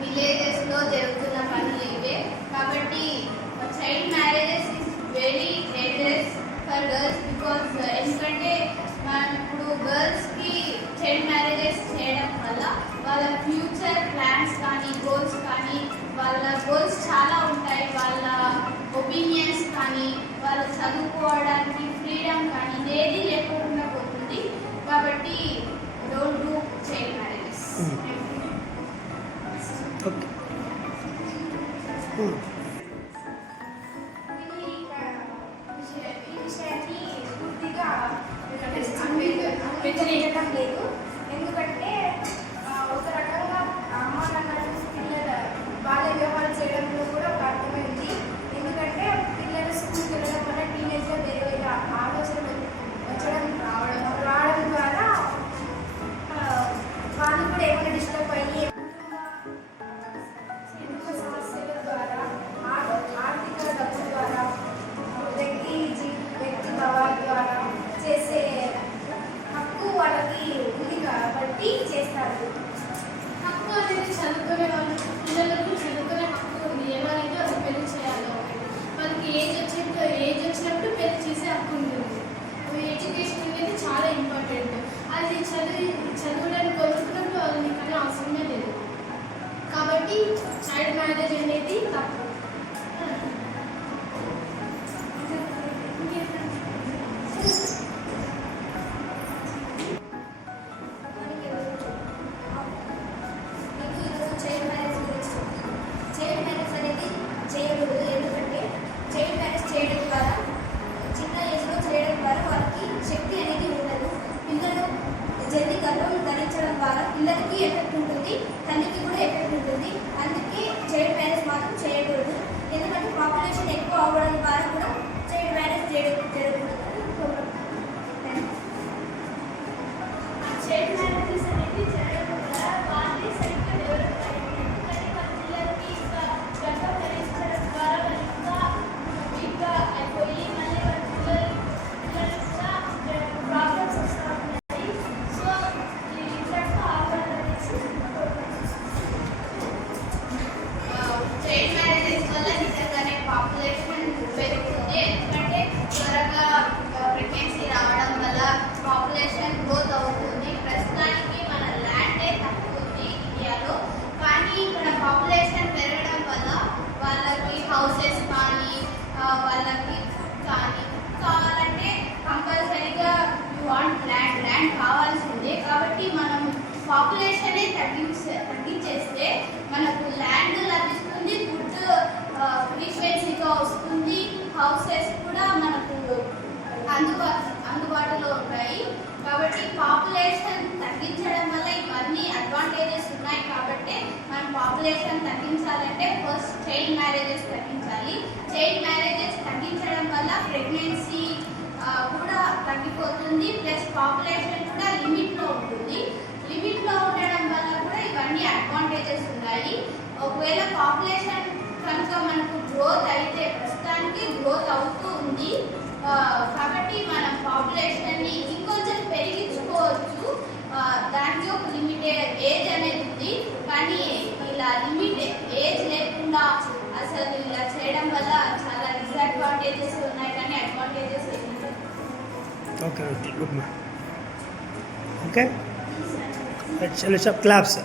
విలేజెస్లో జరుగుతున్న పనులు ఇవే. కాబట్టి child marriages is very dangerous for girls. Because ఎందుకంటే మనం ఇప్పుడు గర్ల్స్కి చైల్డ్ మ్యారేజెస్ చేయడం వల్ల వాళ్ళ ఫ్యూచర్ ప్లాన్స్ కానీ గోల్స్ కానీ వాళ్ళ గోల్స్ చాలా ఉంటాయి. వాళ్ళ ఒపీనియన్స్ కానీ వాళ్ళు చదువుకోవడానికి ఫ్రీడమ్ కానీ ఏది లేకుండా పోతుంది. కాబట్టి డోంట్ డూ చైల్డ్ మ్యారేజెస్. వ్యతిరేకం లేదు. ఎందుకంటే ఒక రకంగా అమ్మ నాన్న పిల్లల బాల్య వ్యవహారం చేయడంలో కూడా ఒక అర్థమైంది. ఎందుకంటే పిల్లలు స్కూల్కి వెళ్ళడం వల్ల టీనేజ్లో వేరే వేరే ఆలోచనలు రావడం ద్వారా వాళ్ళు కూడా ఏమైనా డిస్టర్బ్ అయ్యి సమస్యల ద్వారా ఆర్థిక డబ్బు ద్వారా వ్యక్తి భావాల ద్వారా చేసే హక్కు వాళ్ళకి ఉంది కాబట్టి చేస్తారు. హక్కు అనేది చదువుకునే వాళ్ళు పిల్లలకు చదువుకునే హక్కు ఉంది. ఎవరైతే అది పెళ్లి చేయాలో వాళ్ళకి ఏజ్ వచ్చినప్పుడు పెళ్లి చేసే హక్కు ఉంటుంది. ఎడ్యుకేషన్ అనేది చాలా ఇంపార్టెంట్. అది చదవడానికి కోరుకున్నప్పుడు వాళ్ళని కానీ అవసరమే లేదు. కాబట్టి చైల్డ్ మ్యారేజ్ అనేది తప్పు. చైల్డ్ మ్యారేజ్ అనేది చేయకూడదు. ఎందుకంటే చైల్డ్ మ్యారేజ్ చేయడం ద్వారా చిన్న ఏజ్లో చేయడం ద్వారా వాళ్ళకి శక్తి అనేది ఉండదు. పిల్లలు జల్దీ గర్భం ధరించడం ద్వారా పిల్లలకి ఎఫెక్ట్ ఉంటుంది, తల్లికి కూడా ఎఫెక్ట్ ఉంటుంది. అందుకే చైల్డ్ మ్యారేజ్ మాత్రం చేయకూడదు. ఎందుకంటే పాపులేషన్ ఎక్కువ అవ్వడం ద్వారా కూడా చైల్డ్ మ్యారేజ్ జరగకూడదు. చైల్డ్ మ్యారేజెస్ అనేది జరగడం వల్ల వాళ్ళే సరిగ్గా డెవలప్ అయ్యింది. ఎందుకంటే వాళ్ళ పిల్లలకి ఇంకా గర్భం ధరించడం ద్వారా వాళ్ళు ఇంకా వీక్గా అయిపోయి మళ్ళీ వాళ్ళ పిల్లలు కూడా ప్రాబ్లమ్స్ వస్తూ ఉంటాయి. సో ఇంతటితో ఆపాలనేసి చైల్డ్ మ్యారేజెస్ వల్ల నిజంగానే పాపులేషన్ పెరుగుతుంది. ఎందుకంటే త్వరగా ప్రెగ్నెన్సీ రావడం వల్ల పాపులేషన్ గ్రోత్ అవుతుంది. ప్రస్తుతానికి మన ల్యాండే తక్కువ ఉంది ఇండియాలో. కానీ ఇక్కడ పాపులేషన్ పెరగడం వల్ల వాళ్ళకి హౌసెస్ కానీ వాళ్ళకి కానీ కావాలంటే కంపల్సరీగా యూ వాంట్ ల్యాండ్ కావాల్సిందే. కాబట్టి మనం పాపులేషనే తగ్గించేస్తే మనకు ల్యాండ్ లభిస్తుంది, ఫుడ్ ఫ్రీక్వెన్సీగా వస్తుంది, హౌసెస్ కూడా మనకు అందుబాటులో ఉంటాయి. కాబట్టి పాపులేషన్ తగ్గించడం వల్ల ఇవన్నీ అడ్వాంటేజెస్ ఉన్నాయి. కాబట్టి మనం పాపులేషన్ తగ్గించాలంటే ఫస్ట్ చైల్డ్ మ్యారేజెస్ తగ్గించాలి. చైల్డ్ మ్యారేజెస్ తగ్గించడం వల్ల ప్రెగ్నెన్సీ కూడా తగ్గిపోతుంది, ప్లస్ పాపులేషన్ కూడా లిమిట్లో ఉంటుంది. లిమిట్లో ఉండడం వల్ల కూడా ఇవన్నీ అడ్వాంటేజెస్ ఉన్నాయి. ఒకవేళ పాపులేషన్ కనుక మనకు గ్రోత్ అయితే, ప్రస్తుతానికి గ్రోత్ అవుతూ ఉంది కాబట్టి మనం పాపులేషన్ని ఇంకొంచెం పెరిగించుకోవచ్చు. దానికి ఒక లిమిటెడ్ ఏజ్ అనేది ఉంది. కానీ ఇలా లిమిటెడ్ ఏజ్ లేకుండా అసలు ఇలా చేయడం వల్ల చాలా డిసడ్వాంటేజెస్ ఉన్నాయి, కానీ అడ్వాంటేజెస్ ఏమి లేదు. Okay, good ma'am. ఓకే, చలో, క్లాప్స్.